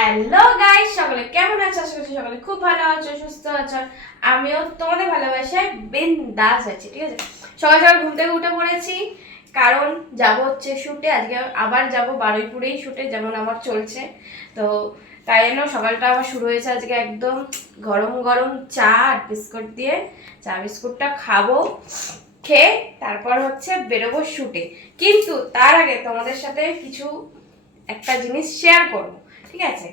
Hello guys, সকলে কেমন আছো? আশা করছি সকলে খুব ভালো আছো, সুস্থ আছো। আমিও তোমাদের ভালোবাসায় বিন্দাস আছি। ঠিক আছে, সকাল সকাল ঘুম থেকে উঠে পড়েছি, কারণ যাব হচ্ছে শুটে। আজকে আবার যাব বারুইপুরেই শুটে, যেমন আমার চলছে। তো তাই জন্য সকালটা আমার শুরু হয়েছে আজকে একদম গরম গরম চা আর বিস্কুট দিয়ে। চা বিস্কুটটা খাবো, খেয়ে তারপর হচ্ছে বেরোবো শুটে। কিন্তু তার আগে তোমাদের সাথে কিছু একটা জিনিস শেয়ার করবো, ঠিক আছে?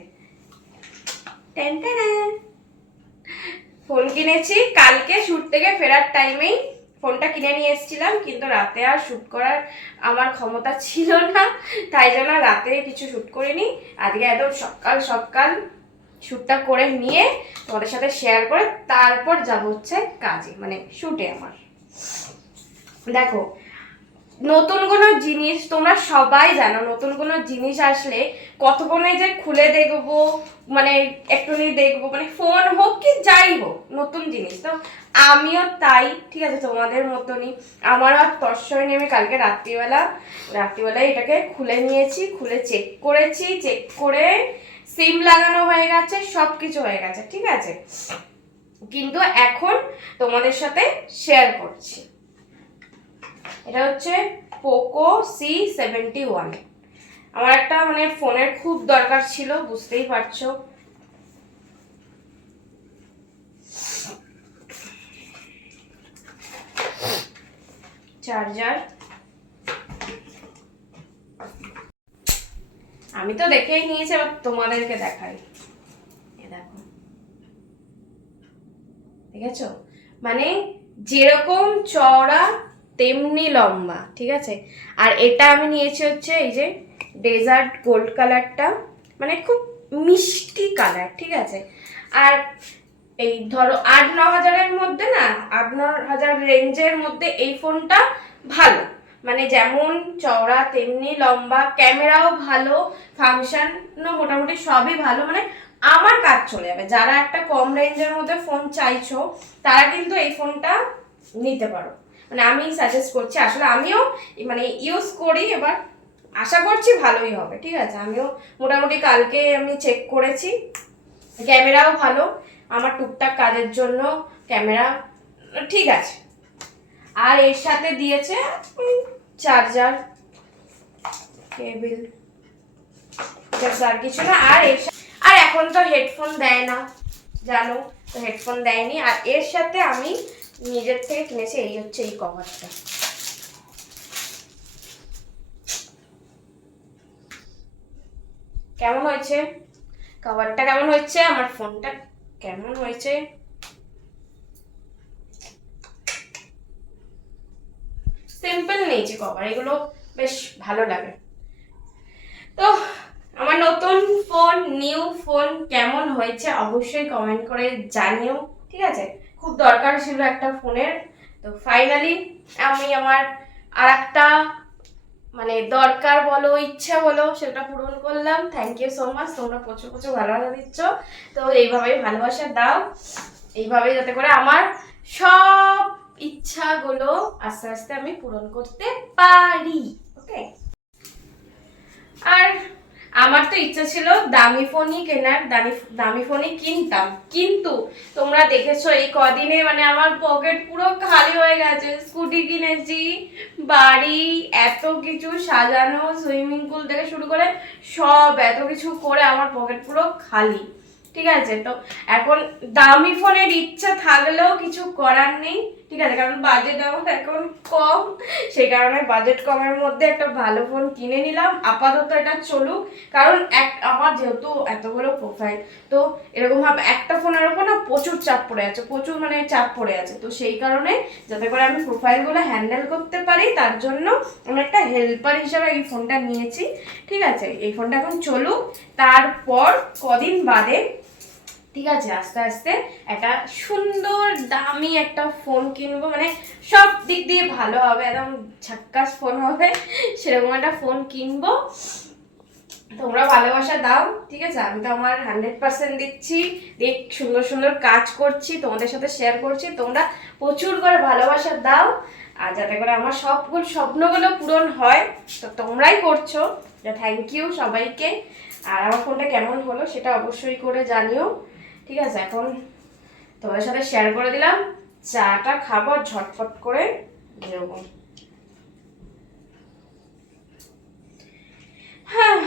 ফোন কিনেছি কালকে শুট থেকে ফেরার টাইমেই। ফোনটা কিনে নিয়ে এসেছিলাম, কিন্তু রাতে আর শ্যুট করার আমার ক্ষমতা ছিল না, তাই জন্য রাতে কিছু শ্যুট করিনি। আজকে একদম সকাল সকাল শ্যুটটা করে নিয়ে তোমাদের সাথে শেয়ার করে তারপর যাব হচ্ছে কাজে, মানে শ্যুটে আমার। দেখো, নতুন কোনো জিনিস তোমরা সবাই জানো, নতুন কোনো জিনিস আসলে কতক্ষণে যে খুলে দেখবো, মানে একটুখানি দেখবো, মানে ফোন হোক কি যাই হোক, নতুন জিনিস তো আমিও তাই। ঠিক আছে, তোমাদের মতনই আমারও আর তৎসই নেমে কালকে রাত্রিবেলায় এটাকে খুলে নিয়েছি, খুলে চেক করেছি, চেক করে সিম লাগানো হয়ে গেছে, সব কিছু হয়ে গেছে। ঠিক আছে, কিন্তু এখন তোমাদের সাথে শেয়ার করছি। এটা হচ্ছে পোকো C71। আমার একটা মানে ফোনের খুব দরকার ছিল, বুঝতেই পারছো। চার্জার আমি তো দেখেই নিয়েছি, এবার তোমাদেরকে দেখাই। দেখো, দেখেছো? মানে যেরকম চওড়া তেমনি লম্বা। ঠিক আছে, আর এটা আমি নিয়েছি হচ্ছে এই যে ডেজার্ট গোল্ড কালারটা, মানে খুব মিষ্টি কালার। ঠিক আছে, আর এই ধরো 8-9 হাজারের মধ্যে, না 8-9 হাজার রেঞ্জের মধ্যে এই ফোনটা ভালো। মানে যেমন চওড়া তেমনি লম্বা, ক্যামেরাও ভালো, ফাংশনও মোটামুটি সবই ভালো। মানে আমার কাজ চলে যাবে। যারা একটা কম রেঞ্জের মধ্যে ফোন চাইছো, তারা কিন্তু এই ফোনটা নিতে পারো। মানে আমি সাজেস্ট করছি, আসলে আমিও মানে ইউজ করি, এবার আশা করছি ভালোই হবে। ঠিক আছে, আমিও মোটামুটি কালকে আমি চেক করেছি, ক্যামেরাও ভালো, আমার টুকটাক কাজের জন্য ক্যামেরা ঠিক আছে। আর এর সাথে দিয়েছে চার্জার, কেবল, আর কিছু না। আর এখন তো হেডফোন দেয় না, জানো তো, হেডফোন দেয়নি। আর এর সাথে আমি নিজের থেকে কিনেছি, এই হচ্ছে এই কভারটা। কেমন হয়েছে কভারটা? কেমন হয়েছে আমার ফোনটা? কেমন হয়েছে? সিম্পল নিয়েছি কভার, এগুলো বেশ ভালো লাগে। তো আমার নতুন ফোন, নিউ ফোন কেমন হয়েছে অবশ্যই কমেন্ট করে জানিও। ঠিক আছে, খুব দরকার ছিল একটা ফোনের। তো ফাইনালি আমি আমার আর একটা মানে দরকার বলো, ইচ্ছা বলো, সেটা পূরণ করলাম। থ্যাংক ইউ সো মাচ, তোমরা প্রচুর প্রচুর ভালোবাসা দিচ্ছ। তো এইভাবেই ভালোবাসা দাও, এইভাবে যাতে করে আমার সব ইচ্ছাগুলো আস্তে আস্তে আমি পূরণ করতে পারি। ওকে, আর আমার তো ইচ্ছা ছিল দামি ফোনই কেনার, দামি ফোনই কিনতাম, কিন্তু তোমরা দেখেছো এই কদিনে মানে আমার পকেট পুরো খালি হয়ে গেছে। স্কুটি কিনেছি, বাড়ি এত কিছু সাজানো, সুইমিং পুল থেকে শুরু করে সব এত কিছু করে আমার পকেট পুরো খালি। ঠিক আছে, তো এখন দামি ফোনের ইচ্ছা থাকলেও কিছু করার নেই। ঠিক আছে, কারণ বাজেট আমার এখন কম, সেই কারণে বাজেট কমের মধ্যে একটা ভালো ফোন কিনে নিলাম। আপাতত এটা চলুক, কারণ আমার যেহেতু এতগুলো প্রোফাইল, তো এরকম ভাবে একটা ফোনের উপর না প্রচুর চাপ পড়ে আছে, প্রচুর মানে চাপ পড়ে আছে। তো সেই কারণে যাতে করে আমি প্রোফাইলগুলো হ্যান্ডেল করতে পারি, তার জন্য আমি একটা হেল্পার হিসাবে এই ফোনটা নিয়েছি। ঠিক আছে, এই ফোনটা এখন চলুক, তারপর কদিন বাদে ঠিক আছে আস্তে আস্তে একটা সুন্দর দামি একটা ফোন কিনবো, মানে সব দিক দিয়ে ভালো হবে, একদম ঝাক্কাস ফোন হবে, সেরকম একটা ফোন কিনবো। তোমরা ভালোবাসা দাও। ঠিক আছে, আমি তো আমার 100% দিচ্ছি, দেখ সুন্দর সুন্দর কাজ করছি, তোমাদের সাথে শেয়ার করছি। তোমরা প্রচুর করে ভালোবাসা দাও, আর যাতে করে আমার সবগুলো স্বপ্নগুলো পূরণ হয়, তো তোমরাই করছো। থ্যাংক ইউ সবাইকে। আর আমার ফোনটা কেমন হলো সেটা অবশ্যই করে জানিও, ঠিক আছে? এখন তোমাদের সাথে শেয়ার করে দিলাম, চাটা খাবো ঝটফট করে বেরোবো। হ্যাঁ,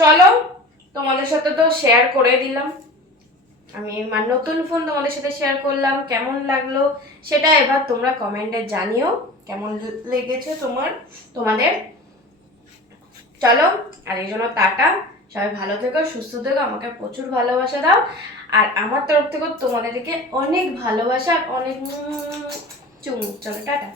চলো তোমাদের সাথে তো শেয়ার করে দিলাম, আমি আমার নতুন ফোন তোমাদের সাথে শেয়ার করলাম, কেমন লাগলো সেটা এবার তোমরা কমেন্টে জানিও, কেমন লেগেছে তোমাদের। চলো, আর এই জন্য টাটা, সবাই ভালো থেকো, সুস্থ থেকো, আমাকে প্রচুর ভালোবাসা দাও, আর আমার তরফ থেকে তোমাদেরকে অনেক ভালোবাসা আর অনেক চুমু। চলো টাটা।